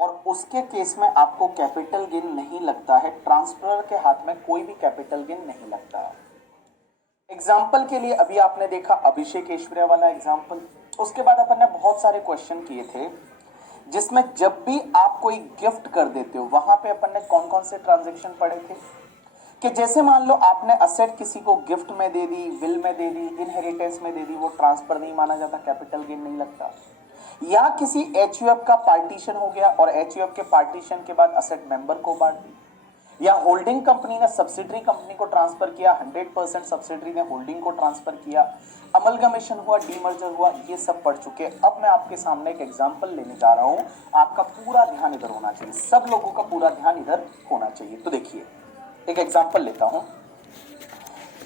और उसके केस में आपको कैपिटल गेन नहीं लगता है, ट्रांसफर के हाथ में कोई भी कैपिटल गेन नहीं लगता। एग्जाम्पल के लिए अभी आपने देखा अभिषेक ऐश्वर्या वाला एग्जाम्पल, उसके बाद अपन ने बहुत सारे क्वेश्चन किए थे जिसमें जब भी आप कोई गिफ्ट कर देते हो वहां पे अपन ने कौन कौन से ट्रांजेक्शन पढ़े थे कि जैसे मान लो आपने असेट किसी को गिफ्ट में दे दी, विल में दे दी, इनहेरिटेंस में दे दी, वो ट्रांसफर नहीं माना जाता, कैपिटल गेन नहीं लगता। या किसी एचयूएफ का पार्टीशन हो गया और एचयूएफ के पार्टीशन के बाद असेट मेंबर को बांट दी, या होल्डिंग कंपनी ने सब्सिडरी कंपनी को ट्रांसफर किया, 100% सब्सिडरी ने होल्डिंग को ट्रांसफर किया, अमलगमेशन हुआ, डीमर्जर हुआ, ये सब पढ़ चुके। अब मैं आपके सामने एक एग्जांपल लेने जा रहा हूं, आपका पूरा ध्यान इधर होना चाहिए, सब लोगों का पूरा ध्यान इधर होना चाहिए। तो देखिए एक एग्जांपल लेता हूं।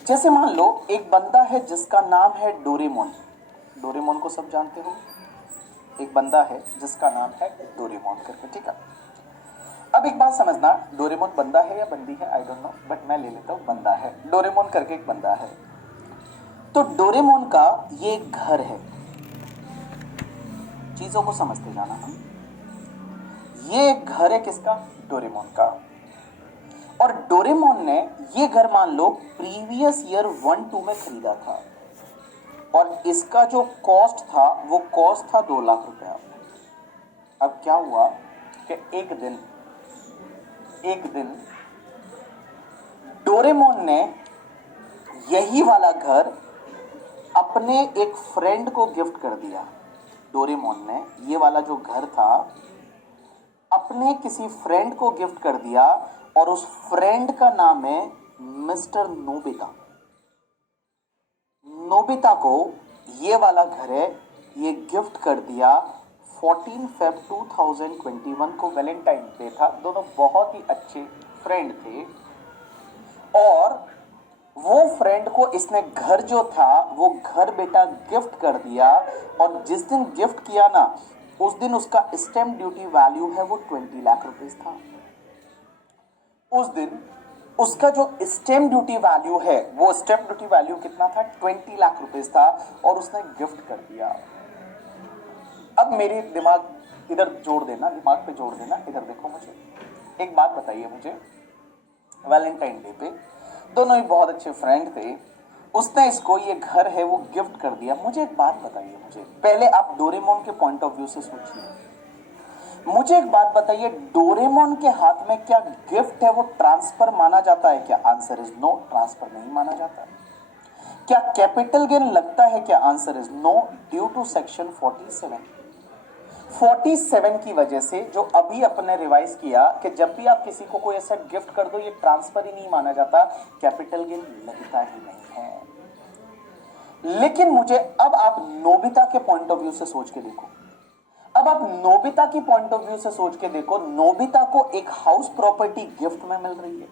जैसे मान लो एक बंदा है जिसका नाम है डोरेमोन। डोरेमोन को सब जानते हो, एक बंदा है जिसका नाम है डोरेमोन करके, ठीक है। अब एक बात समझना, डोरेमोन बंदा है या बंदी है आई डोंट नो, बट मैं ले लेता हूं बंदा है। डोरेमोन करके एक बंदा है। तो डोरेमोन का ये घर है, चीजों को समझते जाना हम। ये घर है किसका? डोरेमोन का। और डोरेमोन ने ये घर मान लो प्रीवियस ईयर 1-2 में खरीदा था और इसका जो कॉस्ट था वो कॉस्ट था 2 लाख रुपया। अब क्या हुआ कि एक दिन डोरेमोन ने यही वाला घर अपने एक फ्रेंड को गिफ्ट कर दिया। डोरेमोन ने ये वाला जो घर था अपने किसी फ्रेंड को गिफ्ट कर दिया और उस फ्रेंड का नाम है मिस्टर नोबिता। नोबिता को ये वाला घर है ये गिफ्ट कर दिया 14 फेब 2021 को, वैलेंटाइन डे था। दोनों बहुत ही अच्छे फ्रेंड थे और वो फ्रेंड को इसने घर जो था वो घर बेटा गिफ्ट कर दिया। और जिस दिन गिफ्ट किया ना उस दिन उसका स्टैम्प ड्यूटी वैल्यू है वो 20 लाख रुपीस था। उस दिन उसका जो स्टैम्प ड्यूटी वैल्यू है वो स्टैम्प ड्यूटी वैल्यू कितना था? 20 लाख रुपीस था और उसने गिफ्ट कर दिया। अब मेरे दिमाग इधर जोड़ देना, दिमाग पे जोड़ देना, इधर देखो। मुझे एक बात बताइए, मुझे वैलेंटाइन डे पे दोनों ही बहुत अच्छे फ्रेंड थे, उसने इसको ये घर है वो गिफ्ट कर दिया। मुझे एक बात बताइए, मुझे पहले आप डोरेमोन के पॉइंट ऑफ व्यू से सोचिए। मुझे एक बात बताइए, डोरेमोन के हाथ में क्या गिफ्ट है वो ट्रांसफर माना जाता है क्या? आंसर इज नो, ट्रांसफर नहीं माना जाता है। क्या कैपिटल गेन लगता है क्या? Answer is no, due to section 47 की वजह से, जो अभी अपने रिवाइज किया कि जब भी आप किसी को कोई ऐसा गिफ्ट कर दो ये ट्रांसफर ही नहीं माना जाता, कैपिटल गेन लगता ही नहीं है। लेकिन मुझे अब आप नोबिता के पॉइंट ऑफ व्यू से सोच के देखो। अब आप नोबिता की पॉइंट ऑफ व्यू से सोच के देखो, नोबिता को एक हाउस प्रॉपर्टी गिफ्ट में मिल रही है।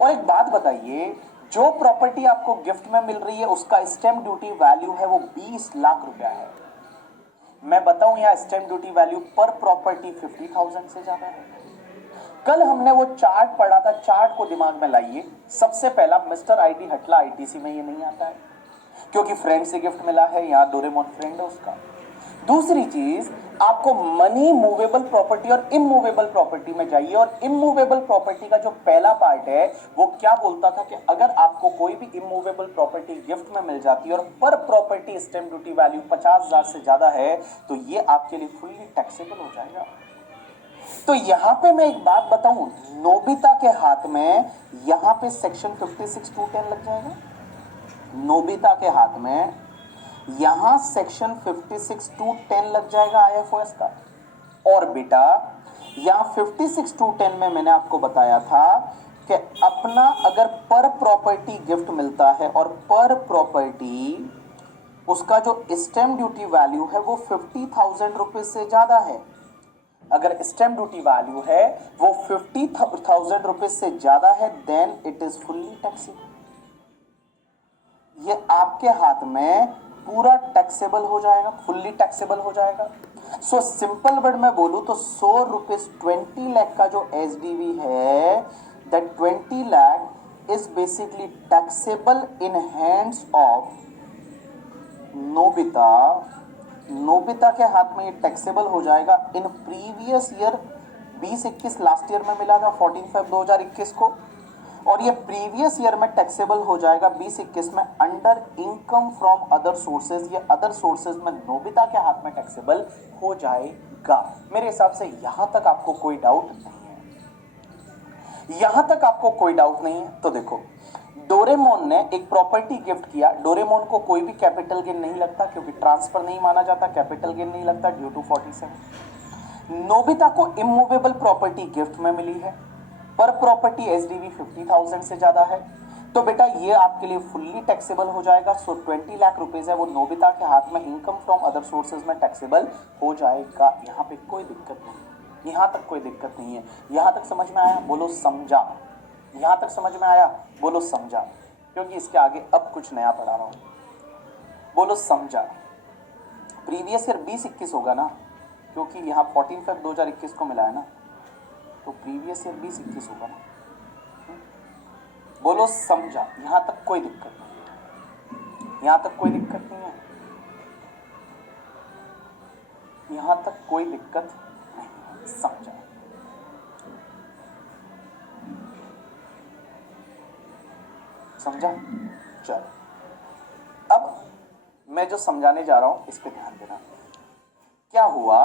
और एक बात बताइए, जो प्रॉपर्टी आपको गिफ्ट में मिल रही है उसका स्टैम्प ड्यूटी वैल्यू है वो 20 लाख रुपया है। मैं बताऊं यहां स्टैम्प ड्यूटी वैल्यू पर प्रॉपर्टी 50,000 से ज्यादा है। कल हमने वो चार्ट पढ़ा था, चार्ट को दिमाग में लाइए। सबसे पहला मिस्टर आईटी हटला आईटीसी में ये नहीं आता है क्योंकि फ्रेंड से गिफ्ट मिला है, यहां डोरेमोन फ्रेंड है उसका। दूसरी चीज, आपको मनी मूवेबल प्रॉपर्टी और इमूवेबल प्रॉपर्टी में जाइए और इमूवेबल प्रॉपर्टी का जो पहला पार्ट है वो क्या बोलता था कि अगर आपको कोई भी इमूवेबल प्रॉपर्टी गिफ्ट में मिल जाती है और पर प्रॉपर्टी स्टैम्प ड्यूटी वैल्यू 50,000 से ज्यादा है तो ये आपके लिए फुल्ली टैक्सेबल हो जाएगा। तो यहां पे मैं एक बात बताऊं, नोबिता के हाथ में यहां पे सेक्शन 56(2)(10) लग जाएगा। नोबिता के हाथ में यहां सेक्शन 56(2)(10) लग जाएगा आईएफओएस का। और बेटा यहां 56(2)(10) में मैंने आपको बताया था कि अपना अगर पर प्रॉपर्टी गिफ्ट मिलता है और पर प्रॉपर्टी उसका जो स्टैम्प ड्यूटी वैल्यू है वो 50,000 रुपए से ज्यादा है, अगर स्टैम्प ड्यूटी वैल्यू है वो 50,000 रुपए से ज्यादा है, then it is fully taxable. ये आपके हाथ में पूरा टैक्सेबल हो जाएगा, फुल्ली टैक्सेबल हो जाएगा। सो सिंपल वर्ड में बोलूं तो 100 रुपीज 20 लाख का जो एसडीवी है, that 20 lakh is basically taxable in hands of Nobita Nobita के हाथ में ये टैक्सेबल हो जाएगा in previous year 20-21 last year में मिला था 14/5/2021 को, और ये प्रीवियस ईयर में टैक्सेबल हो जाएगा 20-21 में under income from other sources. ये अदर सोर्सेज में नोबिता के हाथ में टैक्सेबल हो जाएगा। मेरे हिसाब से यहां तक आपको कोई डाउट नहीं है, यहां तक आपको कोई डाउट नहीं है। तो देखो, डोरेमोन ने एक प्रॉपर्टी गिफ्ट किया। डोरेमोन को कोई भी कैपिटल गेन नहीं लगता क्योंकि ट्रांसफर नहीं माना जाता, कैपिटल गेन नहीं लगता ड्यू टू 47। नोबिता को इमूवेबल प्रॉपर्टी गिफ्ट में मिली है, पर प्रॉपर्टी एसडीवी 50,000 से ज्यादा है, तो बेटा ये आपके लिए फुल्ली टैक्सेबल हो जाएगा। सो 20 लाख रुपीज है वो नोबिता के हाथ में इनकम फ्रॉम अदर सोर्सेज में टैक्सेबल हो जाएगा। यहाँ पे कोई दिक्कत नहीं, यहाँ तक कोई दिक्कत नहीं है। यहाँ तक समझ में आया? बोलो समझा। यहाँ तक समझ में आया? बोलो समझा, क्योंकि इसके आगे अब कुछ नया पढ़ा रहा हूं। बोलो समझा। प्रीवियस ईयर 20-21 होगा ना, क्योंकि यहाँ 14/5/2021 को मिला है ना, तो प्रीवियस ईयर 20-21 होगा ना। बोलो समझा। यहां तक कोई दिक्कत नहीं, यहां तक कोई दिक्कत नहीं है, यहां तक कोई दिक्कत नहीं। समझा? समझा? चलो, अब मैं जो समझाने जा रहा हूं इस पे ध्यान देना। क्या हुआ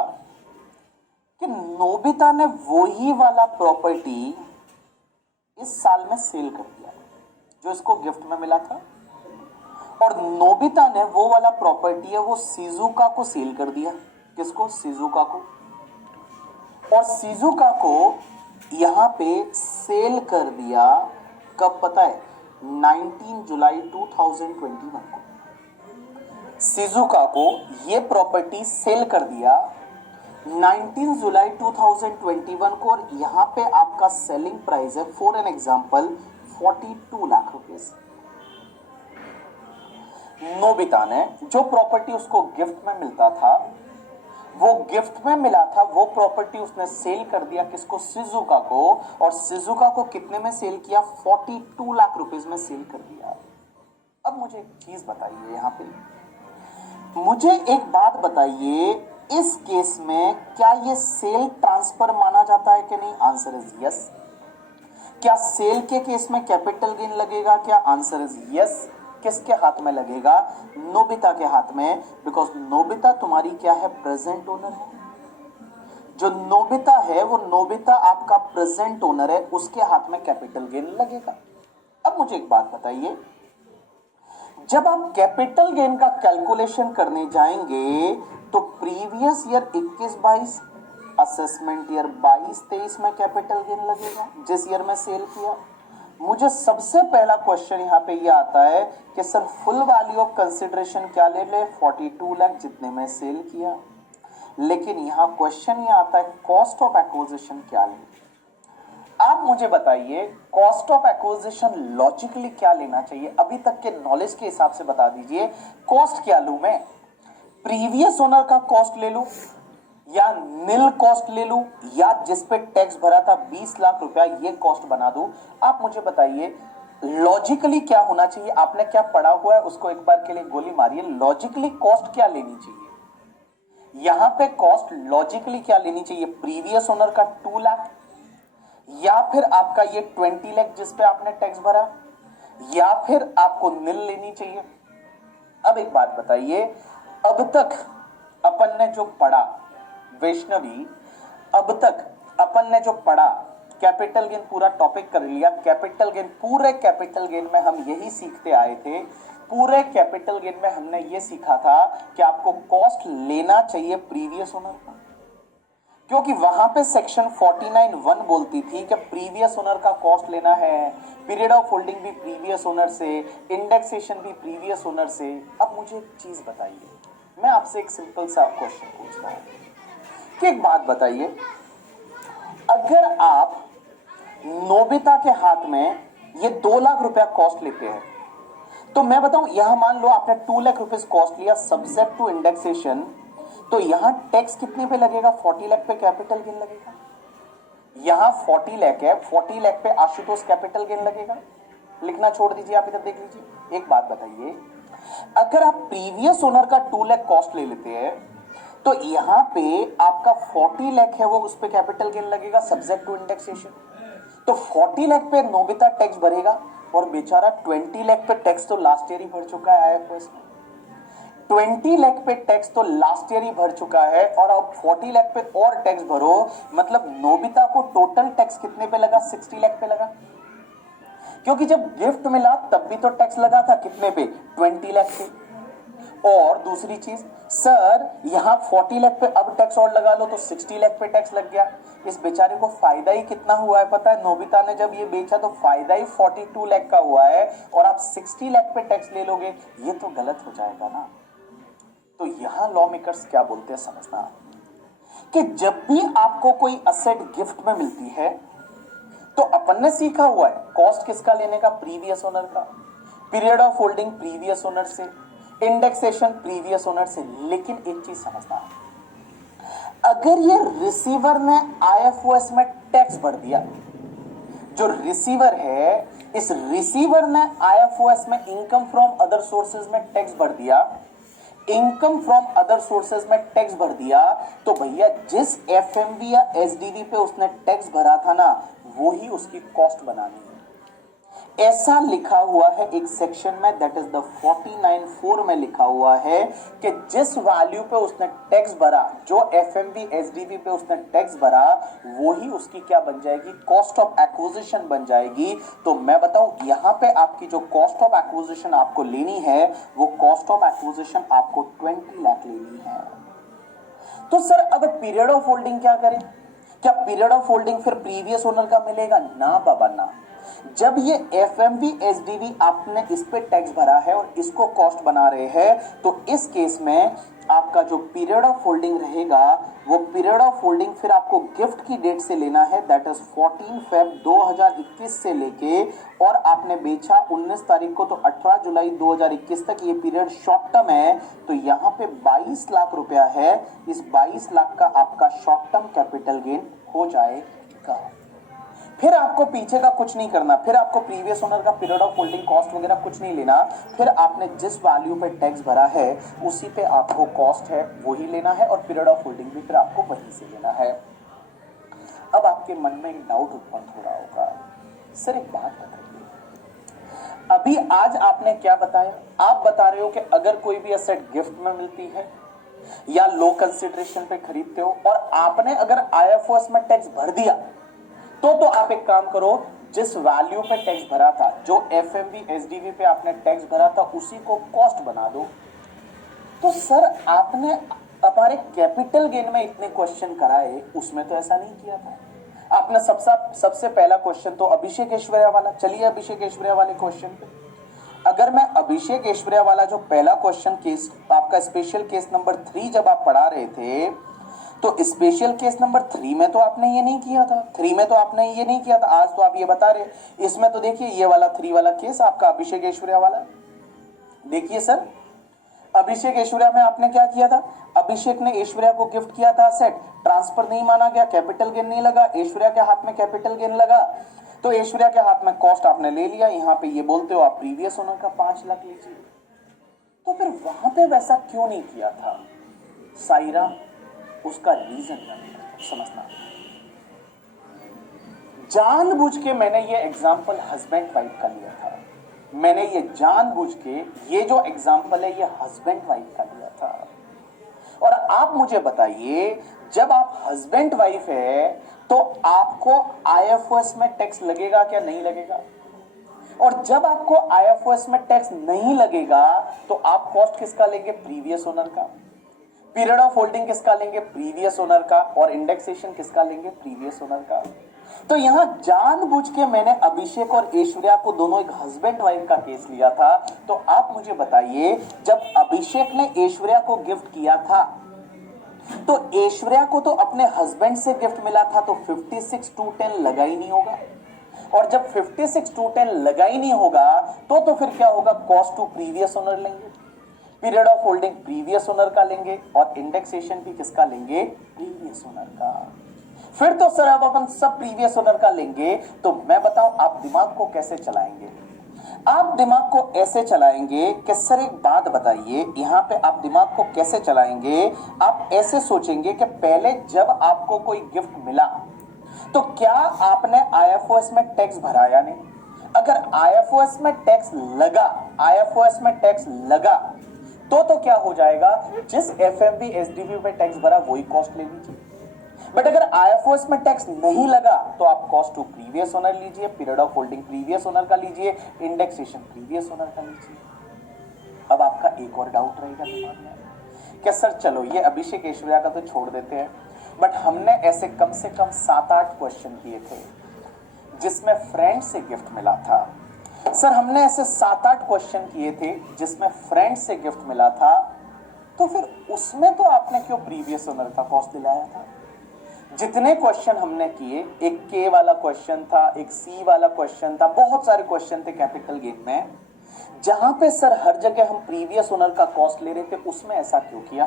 कि नोबिता ने वही वाला प्रॉपर्टी इस साल में सेल कर दिया जो इसको गिफ्ट में मिला था, और नोबिता ने वो वाला प्रॉपर्टी है वो शिजुका को सेल कर दिया। किसको? शिजुका को। और शिजुका को यहां पे सेल कर दिया कब पता है? 19 जुलाई 2021 को शिजुका को ये प्रॉपर्टी सेल कर दिया 19 जुलाई 2021 को, और यहां पे आपका सेलिंग प्राइस है for an example 42 lakh rupees. Nobita ने जो प्रॉपर्टी उसको गिफ्ट में मिलता था, वो गिफ्ट में मिला था, वो प्रॉपर्टी उसने सेल कर दिया किसको? शिजुका को। और शिजुका को कितने में सेल किया? 42 लाख रुपीस में सेल कर दिया। अब मुझे एक चीज बताइए, यहां पे मुझे एक बात बताइए, इस केस में क्या ये सेल ट्रांसफर माना जाता है कि नहीं? Answer is yes. क्या सेल के केस में कैपिटल गेन लगेगा? क्या? Answer is yes. किसके हाथ में लगेगा? नोबिता के हाथ में, बिकॉज नोबिता तुम्हारी क्या है? प्रेजेंट ओनर है। जो नोबिता है वो नोबिता आपका प्रेजेंट ओनर है, उसके हाथ में कैपिटल गेन लगेगा। अब मुझे एक बात बताइए, जब आप कैपिटल गेन का कैलकुलेशन करने जाएंगे तो प्रीवियस ईयर 21-22, असेसमेंट ईयर 22-23 में कैपिटल गेन लगेगा जिस ईयर में सेल किया। मुझे सबसे पहला क्वेश्चन यहां पे ये आता है कि sir full value of consideration क्या ले ले? 42 लाख जितने में सेल किया। लेकिन यहां क्वेश्चन ये आता है कॉस्ट ऑफ एक्विजिशन क्या ले? आप मुझे बताइए कॉस्ट ऑफ एक्विजिशन लॉजिकली क्या लेना चाहिए? अभी तक के नॉलेज के हिसाब से बता दीजिए, कॉस्ट क्या लूं मैं? प्रीवियस ओनर का कॉस्ट ले लूं, या नील कॉस्ट ले लूं, या जिस पे टैक्स भरा था 20 लाख रुपया ये कॉस्ट बना दूं? आप मुझे बताइए लॉजिकली क्या होना चाहिए? आपने क्या पढ़ा हुआ है उसको एक बार के लिए गोली मारिए। लॉजिकली कॉस्ट क्या लेनी चाहिए? यहां पे कॉस्ट लॉजिकली क्या लेनी चाहिए? प्रीवियस ओनर का 2 लाख, या फिर आपका ये 20 लाख जिस पे आपने टैक्स भरा, या फिर आपको नील लेनी चाहिए? अब एक बात बताइए, अब तक अपन ने जो पढ़ा वैष्णवी, अब तक अपन ने जो पढ़ा, कैपिटल गेन पूरा टॉपिक कर लिया। कैपिटल गेन, पूरे कैपिटल गेन में हम यही सीखते आए थे। पूरे कैपिटल गेन में हमने ये सीखा था कि आपको कॉस्ट लेना चाहिए प्रीवियस ओनर का, क्योंकि वहां पे सेक्शन 49(1) बोलती थी कि प्रीवियस ओनर का कॉस्ट लेना है, पीरियड ऑफ होल्डिंग भी प्रीवियस ओनर से, इंडेक्सेशन भी प्रीवियस ओनर से। अब मुझे एक चीज बताइए, मैं आपसे एक सिंपल सा क्वेश्चन पूछता हूं कि एक बात बताइए, अगर आप नोबिता के हाथ में ये 2 लाख रुपया कॉस्ट लेते हैं, तो मैं बताऊं यहां मान लो आपने 2 लाख रुपीज कॉस्ट लिया सब्जेक्ट टू इंडेक्सेशन, तो यहां टैक्स कितने पे लगेगा? 40 लाख पे कैपिटल गेन लगेगा। यहां 40 लाख है, 40 लाख पे आशुतोष कैपिटल गेन लगेगा। लिखना छोड़ दीजिए, आप इधर देख लीजिए। एक बात बताइए, अगर आप प्रीवियस ओनर का 2 लाख कॉस्ट ले लेते हैं तो यहां पे आपका 40 लाख है वो उस पे कैपिटल गेन लगेगा सब्जेक्ट टू इंडेक्सेशन। तो 40 लाख पे नोबिता टैक्स भरेगा और बेचारा 20 लाख पे टैक्स तो लास्ट ईयर ही भर चुका है आईएफओएस में। 20 लाख पे टैक्स तो लास्ट ईयर ही भर चुका है और अब 40 लाख पे और टैक्स भरो, मतलब नोबिता को टोटल टैक्स कितने पे लगा? 60 लाख पे लगा। क्योंकि जब गिफ्ट मिला तब भी तो टैक्स लगा था, कितने पे? 20 लाख पे। और दूसरी चीज, सर यहां 40 लाख पे अब टैक्स और लगा लो तो 60 लाख पे टैक्स लग गया। इस बेचारे को फायदा ही कितना हुआ है पता है? नोबिता ने जब ये बेचा तो फायदा ही 42 लाख का हुआ है और आप 60 लाख पे टैक्स ले लोगे, ये तो गलत हो जाएगा ना। तो यहां लॉ मेकर्स क्या बोलते हैं समझना, कि जब भी आपको कोई असेट गिफ्ट में मिलती है तो अपन ने सीखा हुआ है कॉस्ट किसका लेने का? प्रीवियस ओनर का। Period of holding previous owner से, इंडेक्सेशन प्रीवियस ओनर से। लेकिन एक चीज समझना, अगर ये रिसीवर ने आईएफओएस में टैक्स भर दिया, जो रिसीवर है इस रिसीवर ने आईएफओएस में इनकम फ्रॉम अदर सोर्सेज में टैक्स भर दिया, इनकम फ्रॉम अदर सोर्सेज में टैक्स भर दिया, तो भैया जिस एफएमवी या एसडीवी पे उसने टैक्स भरा था ना, वो ही उसकी कॉस्ट बनानी है। ऐसा लिखा हुआ है एक सेक्शन में, दैट इज द 49(4) में लिखा हुआ है कि जिस वैल्यू पे उसने टैक्स भरा, जो एफएमवी एसडीवी पे उसने टैक्स भरा, वो ही उसकी क्या बन जाएगी? कॉस्ट ऑफ एक्विजिशन बन जाएगी। तो मैं बताऊं, यहां पे आपकी जो कॉस्ट ऑफ एक्विजिशन आपको लेनी है, वो कॉस्ट ऑफ एक्विजिशन आपको 20 लाख लेनी है। तो सर अब पीरियड ऑफ होल्डिंग क्या करें? क्या पीरियड ऑफ होल्डिंग फिर प्रीवियस ओनर का मिलेगा? ना बाबा ना। जब ये एफएमवी एसडीवी आपने इस पे टैक्स भरा है और इसको कॉस्ट बना रहे हैं, तो इस केस में आपका जो पीरियड ऑफ होल्डिंग रहेगा, वो पीरियड ऑफ होल्डिंग फिर आपको गिफ्ट की डेट से लेना है, दैट इज 14 फेब 2021 से लेके, और आपने बेचा 19 तारीख को, तो 18 जुलाई 2021 तक ये पीरियड शॉर्ट टर्म है। तो यहाँ पे 22 लाख रुपया है, इस 22 लाख का आपका शॉर्ट टर्म कैपिटल गेन हो जाएगा। फिर आपको पीछे का कुछ नहीं करना, फिर आपको प्रीवियस ओनर का पीरियड ऑफ होल्डिंग कॉस्ट वगैरह कुछ नहीं लेना। फिर आपने जिस वैल्यू पे टैक्स भरा है उसी पे आपको कॉस्ट है वही लेना है, और पीरियड ऑफ होल्डिंग भी फिर आपको वहीं से लेना है। अब आपके मन में एक डाउट उत्पन्न हो रहा होगा, सर एक बात बताइए, अभी आज आपने क्या बताया? आप बता रहे हो कि अगर कोई भी एसेट गिफ्ट में मिलती है या लो कंसिडरेशन पे खरीदते हो और आपने अगर आईएफओएस में टैक्स भर दिया, तो आप एक काम करो, जिस वैल्यू पे टैक्स भरा था, जो एफएमवी एसडीवी पे आपने टैक्स भरा था, उसी को कॉस्ट बना दो। तो सर आपने हमारे कैपिटल गेन में इतने क्वेश्चन कराए, उसमें तो ऐसा नहीं किया था। आपने सबसे पहला क्वेश्चन तो अभिषेक ऐश्वर्या वाला, चलिए अभिषेक ऐश्वर्या वाले क्वेश्चन पे, अगर मैं अभिषेक ऐश्वर्या वाला जो पहला क्वेश्चन केस आपका स्पेशल केस नंबर 3 जब आप पढ़ा रहे थे, तो स्पेशल केस नंबर 3 में तो आपने ये नहीं किया था, 3 में तो आपने ये नहीं किया था, आज तो आप ये बता रहे, इसमें तो देखिए ये वाला 3 वाला केस आपका अभिषेक ऐश्वर्या वाला, देखिए सर अभिषेक ऐश्वर्या में आपने क्या किया था? अभिषेक ने ऐश्वर्या को गिफ्ट किया था सेट, ट्रांसफर नहीं माना गया, कैपिटल गेन नहीं लगा, ऐश्वर्या के हाथ में कैपिटल गेन लगा, तो ऐश्वर्या के हाथ में कॉस्ट आपने ले लिया। यहाँ पे ये बोलते हो आप प्रीवियस ओनर का 5 लाख लीजिए, तो फिर वहां पे वैसा क्यों नहीं किया था साईरा? उसका रीजन समझना, जानबूझ के मैंने ये एग्जांपल हस्बैंड वाइफ का लिया था, मैंने ये जानबूझ के, ये जो एग्जांपल है ये हस्बैंड वाइफ का लिया था। और आप मुझे बताइए, जब आप हस्बैंड वाइफ है तो आपको आईएफओएस में टैक्स लगेगा क्या नहीं लगेगा? और जब आपको आईएफओएस में टैक्स नहीं लगेगा तो आप कॉस्ट किसका लेंगे? प्रीवियस ओनर का। पीरियड ऑफ होल्डिंग किसका लेंगे? प्रीवियस ओनर का। और इंडेक्सेशन किसका लेंगे? प्रीवियस ओनर का। तो यहां जानबूझ के मैंने अभिषेक और ऐश्वर्या को दोनों एक हस्बैंड वाइफ का केस लिया था। तो आप मुझे बताइए, जब अभिषेक ने ऐश्वर्या को गिफ्ट किया था तो ऐश्वर्या को तो अपने हस्बैंड से गिफ्ट मिला था, तो 56(2)(10) लगा ही नहीं होगा। और जब 56(2)(10) लगा ही नहीं होगा तो फिर क्या होगा? कॉस्ट टू प्रीवियस ओनर लेंगे, period of holding previous owner का लेंगे, और इंडेक्सेशन भी किसका लेंगे? प्रीवियस ओनर का। फिर तो सर अब अपन सब प्रीवियस ओनर का लेंगे, तो मैं बताऊं आप दिमाग को कैसे चलाएंगे? आप दिमाग को ऐसे चलाएंगे कि सर एक बात बताइए, यहां पे आप दिमाग को कैसे चलाएंगे, आप ऐसे सोचेंगे कि पहले जब आपको कोई गिफ्ट मिला तो क्या आपने आईएफओएस में टैक्स भरा या नहीं? अगर आईएफओएस में टैक्स लगा, आईएफओएस में टैक्स लगा तो क्या हो जाएगा, जिस एफएमवी एसडीवी पे टैक्स भरा वही कॉस्ट ले लीजिए। बट अगर आईएफओएस में टैक्स नहीं लगा तो आप कॉस्ट टू प्रीवियस ओनर लीजिए, period of holding previous owner का लीजिए, इंडेक्सेशन प्रीवियस ओनर का लीजिए। अब आपका एक और डाउट रहेगा दिमाग में कि सर चलो ये अभिषेक ऐश्वर्या का तो छोड़ देते हैं, बट हमने ऐसे कम से कम 7-8 क्वेश्चन किए थे जिसमें फ्रेंड से गिफ्ट मिला था। सर हमने ऐसे 7-8 क्वेश्चन किए थे जिसमें फ्रेंड से गिफ्ट मिला था, तो फिर उसमें तो आपने क्यों प्रीवियस ओनर का कॉस्ट दिलाया था? जितने क्वेश्चन हमने किए, एक के वाला क्वेश्चन था, एक सी वाला क्वेश्चन था, बहुत सारे क्वेश्चन थे कैपिटल गेन में, जहां पे सर हर जगह हम प्रीवियस ओनर का कॉस्ट ले रहे थे, उसमें ऐसा क्यों किया?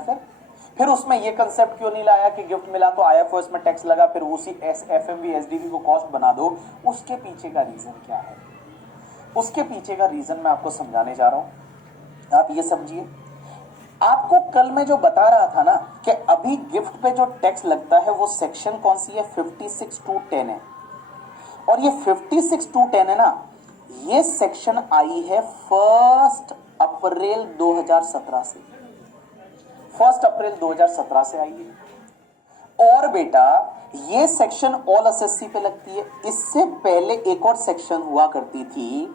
फिर उसमें ये कंसेप्ट क्यों नहीं लाया कि गिफ्ट मिला तो आईएफओएस में टैक्स लगा, फिर उसी एफएमवी एसडीवी को कॉस्ट बना दो? उसके पीछे का रीजन क्या है? उसके पीछे का रीजन मैं आपको समझाने जा रहा हूं, आप ये समझिए। आपको कल मैं जो बता रहा था ना कि अभी गिफ्ट पे जो टैक्स लगता है वो सेक्शन कौन सी है, 56(2)(10 है। और ये 56(2)(10 है ना, ये सेक्शन आई है 1 अप्रैल 2017 से, 1 अप्रैल 2017 से आई है। और बेटा ये सेक्शन ऑल एसएससी पे लगती है। इससे पहले एक और सेक्शन हुआ करती थी,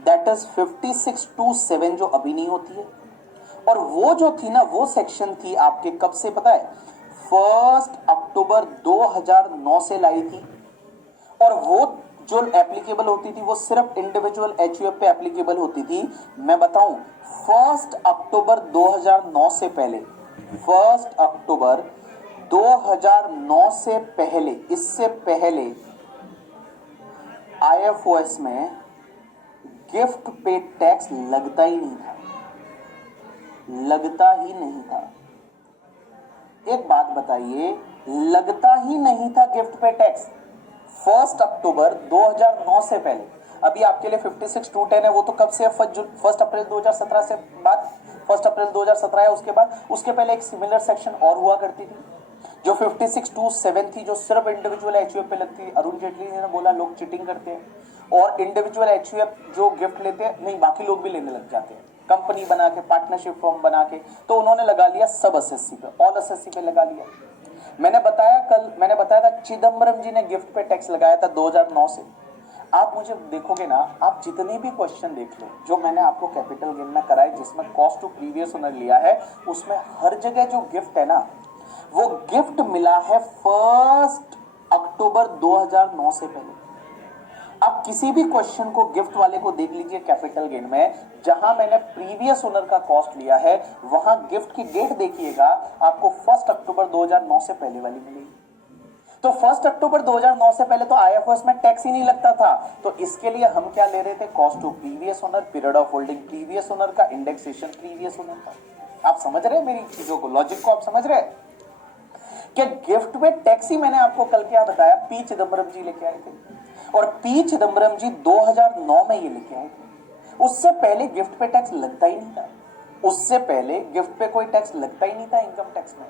दैट इज 56(2)(7 जो अभी नहीं होती है। और वो जो थी ना, वो सेक्शन थी आपके कब से पता है, 1 अक्टूबर 2009 से लाई थी। और वो जो एप्लीकेबल होती थी वो सिर्फ इंडिविजुअल एचयूएफ पे एप्लीकेबल होती थी। मैं बताऊं, 1 अक्टूबर 2009 से पहले, 1 अक्टूबर 2009 से पहले, इससे पहले आईएफओएस में गिफ्ट पे टैक्स लगता ही नहीं था, लगता ही नहीं था। एक बात बताइए, लगता ही नहीं था गिफ्ट पे टैक्स 1 अक्टूबर 2009 से पहले। अभी आपके लिए 56(2)(10 है, वो तो कब से, 1 अप्रैल 2017 से बाद, 1 अप्रैल 2017 है। उसके बाद, उसके पहले एक सिमिलर सेक्शन और हुआ करती थी जो 56(2)(7 थी, जो सिर्फ इंडिविजुअल एचयूएफ पे लगती थी। अरुण जेटली ने बोला लोग चीटिंग करते हैं और इंडिविजुअल एचयूएफ जो गिफ्ट लेते हैं, नहीं बाकी लोग भी लेने लग जाते हैं, कंपनी बना के, पार्टनरशिप फॉर्म बना के, तो उन्होंने लगा लिया सब एसएससी पे, ऑल एसएससी पे लगा लिया। मैंने बताया कल, मैंने बताया था चिदम्बरम जी ने गिफ्ट पे टैक्स लगाया था 2009 से। आप मुझे देखोगे ना, आप जितने भी क्वेश्चन देख लो जो मैंने आपको कैपिटल गेन में कराए जिसमें कॉस्ट टू प्रीवियस ओनर लिया है, उसमें हर जगह जो गिफ्ट है ना, वो गिफ्ट मिला है 1 अक्टूबर 2009 से पहले। आप किसी भी क्वेश्चन को गिफ्ट वाले को देख लीजिए कैपिटल गेन में, जहां मैंने प्रीवियस ओनर का कॉस्ट लिया है, वहां गिफ्ट की डेट देखिएगा, आपको 1 अक्टूबर 2009 से पहले वाली मिलेगी। तो 1 अक्टूबर 2009 से पहले तो आईएफओएस में टैक्स ही नहीं लगता था, तो इसके लिए हम क्या ले रहे थे, cost to previous owner, period of holding previous owner का, इंडेक्सेशन प्रीवियस ओनर का। आप समझ रहे हैं मेरी चीजों को, लॉजिक को आप समझ रहे हैं कि गिफ्ट में टैक्स ही मैंने आपको कल क्या बताया, पी चिदम्बरम जी लेके आए थे। और पी चिदम्बरम जी 2009 में ये लेके आए थे। उससे पहले गिफ्ट पे टैक्स लगता ही नहीं था, उससे पहले गिफ्ट पे कोई टैक्स लगता ही नहीं था इनकम टैक्स में।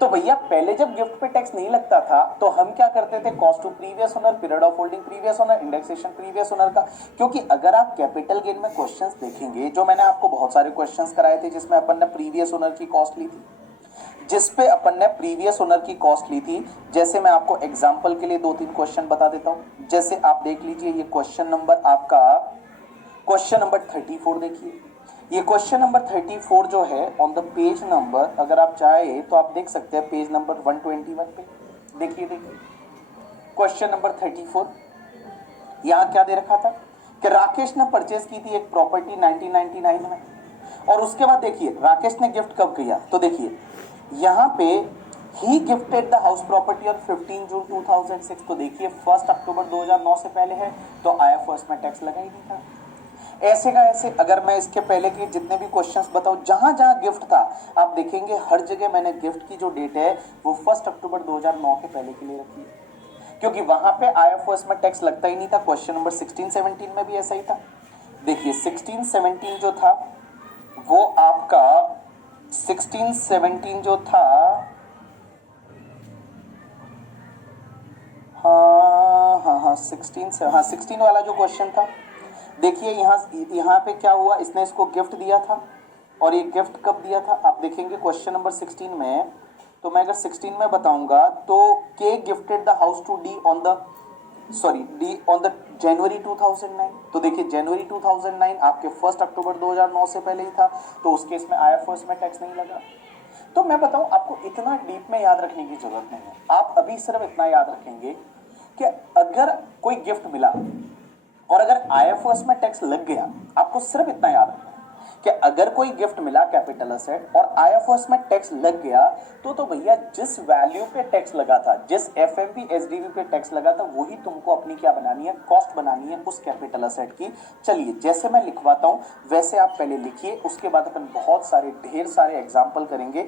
तो भैया पहले जब गिफ्ट पे टैक्स नहीं लगता था तो हम क्या करते थे, cost to previous owner, period of holding previous owner, indexation previous owner का। क्योंकि अगर आप कैपिटल गेन में क्वेश्चंस देखेंगे, जो मैंने आपको बहुत सारे क्वेश्चंस कराए थे जिसमें अपन ने प्रीवियस ओनर की कॉस्ट ली थी, जिसपे अपन ने प्रीवियस ओनर की कॉस्ट ली थी, जैसे मैं आपको एग्जांपल के लिए 2-3 क्वेश्चन बता देता हूं। जैसे आप देख लीजिए, ये क्वेश्चन नंबर आपका, क्वेश्चन नंबर 34 देखिए। ये क्वेश्चन नंबर 34 जो है ऑन द पेज नंबर, अगर आप चाहे तो आप देख सकते हैं पेज नंबर 121 पे। देखिए क्वेश्चन नंबर 34, यहां क्या दे रखा था कि राकेश ने परचेज की थी एक प्रॉपर्टी 1999 में, और उसके बाद देखिए राकेश ने गिफ्ट कब किया, तो देखिए यहां पे ही gifted the house property on 15 June 2006। तो देखिए 1 अक्टूबर 2009 से पहले है, तो आईएफओएस में टैक्स लगा ही नहीं था। ऐसे का ऐसे अगर मैं इसके पहले के जितने भी क्वेश्चंस बताऊं, जहां जहां गिफ्ट था आप देखेंगे हर जगह मैंने गिफ्ट की जो डेट है वो 1 अक्टूबर 2009 के पहले के लिए रखी है, क्योंकि वहां पे आईएफओएस में टैक्स लगता ही नहीं था। क्वेश्चन नंबर 16-17 में भी ऐसा ही था। देखिए 16-17 जो था वो आपका 16-17 जो था, हाँ 16 वाला जो क्वेश्चन था, देखिए यहाँ पे क्या हुआ, इसने इसको गिफ्ट दिया था और ये गिफ्ट कब दिया था आप देखेंगे क्वेश्चन नंबर 16 में। तो मैं अगर 16 में बताऊंगा तो के gifted the house to D on the January 2009। तो देखिए जनवरी 2009 आपके 1 अक्टूबर 2009 से पहले ही था, तो उस केस में आईएफओएस में टैक्स नहीं लगा। तो मैं बताऊं आपको इतना डीप में याद रखने की जरूरत नहीं है, आप अभी सिर्फ इतना याद रखेंगे कि अगर कोई गिफ्ट मिला और अगर आईएफओएस में टैक्स लग गया, आपको सिर्फ इतना याद रखना है कि अगर कोई गिफ्ट मिला कैपिटल असेट और आईएफओएस में टैक्स लग गया तो भैया जिस वैल्यू पे टैक्स लगा था, जिस एफएमवी एसडीवी पे टैक्स लगा था, वही तुमको अपनी क्या बनानी है, कॉस्ट बनानी है उस कैपिटल असेट की। चलिए जैसे मैं लिखवाता हूं वैसे आप पहले लिखिए, उसके बाद अपन बहुत सारे ढेर सारे एग्जांपल करेंगे।